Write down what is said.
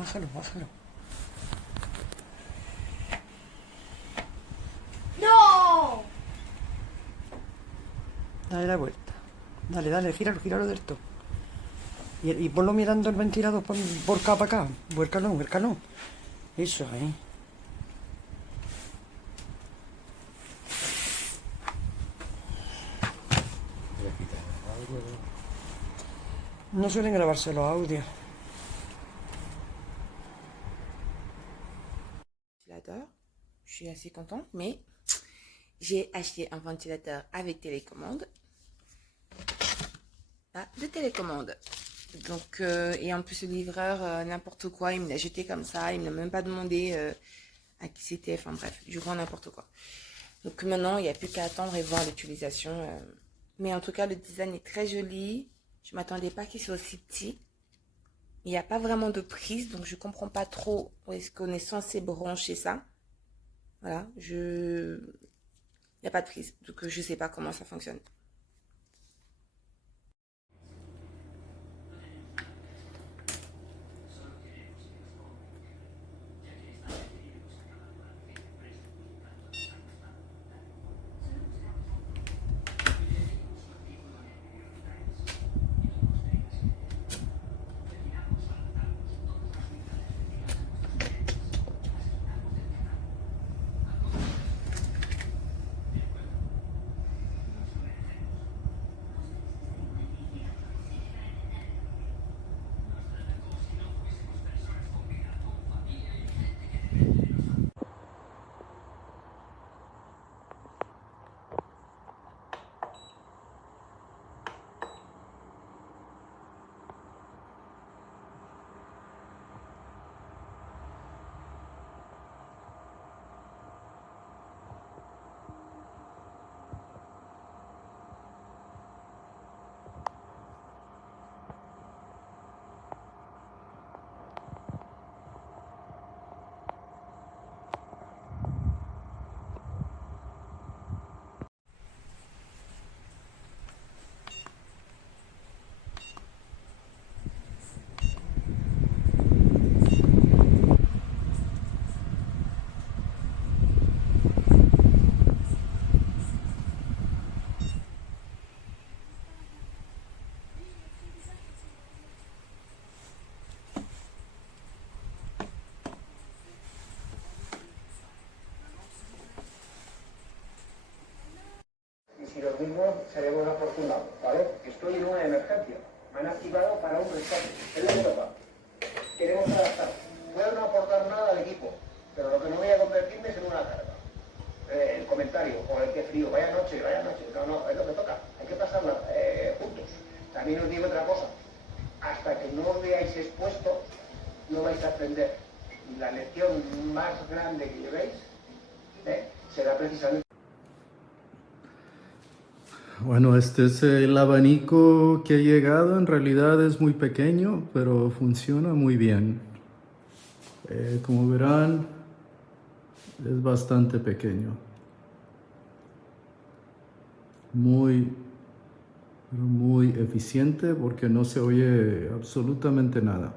Bájalo, bájalo. ¡No! Dale la vuelta. Dale, dale, gíralo, gíralo del todo. Y ponlo mirando el ventilador por acá para acá. Vuércalo, vuércalo. Eso, ahí. No suelen grabarse los audios. Ventilateur, je suis assez contente, mais j'ai acheté un ventilateur avec télécommande. Ah, de télécommande. Donc, et en plus le livreur, n'importe quoi, il me l'a jeté comme ça, il ne m'a même pas demandé à qui c'était, enfin bref, du grand n'importe quoi. Donc maintenant, il n'y a plus qu'à attendre et voir l'utilisation. Mais en tout cas, le design est très joli. Je ne m'attendais pas qu'il soit aussi petit. Il n'y a pas vraiment de prise, donc je ne comprends pas trop où est-ce qu'on est censé brancher ça. Voilà, il n'y a pas de prise, donc je ne sais pas comment ça fonctionne. Si los mismos seremos afortunados, ¿vale? Estoy en una emergencia. Me han activado para un rescate. Es la Europa. Queremos adaptar. Puedo no aportar nada al equipo, pero lo que no voy a convertirme es en una carga. El comentario, joder, qué frío, vaya noche. No, no, es lo que toca. Hay que pasarla juntos. También os digo otra cosa. Hasta que no os veáis expuestos, no vais a aprender. Y la lección más grande que llevéis será precisamente... Bueno, este es el abanico que ha llegado. En realidad es muy pequeño, pero funciona muy bien. Como verán, es bastante pequeño. Muy eficiente porque no se oye absolutamente nada.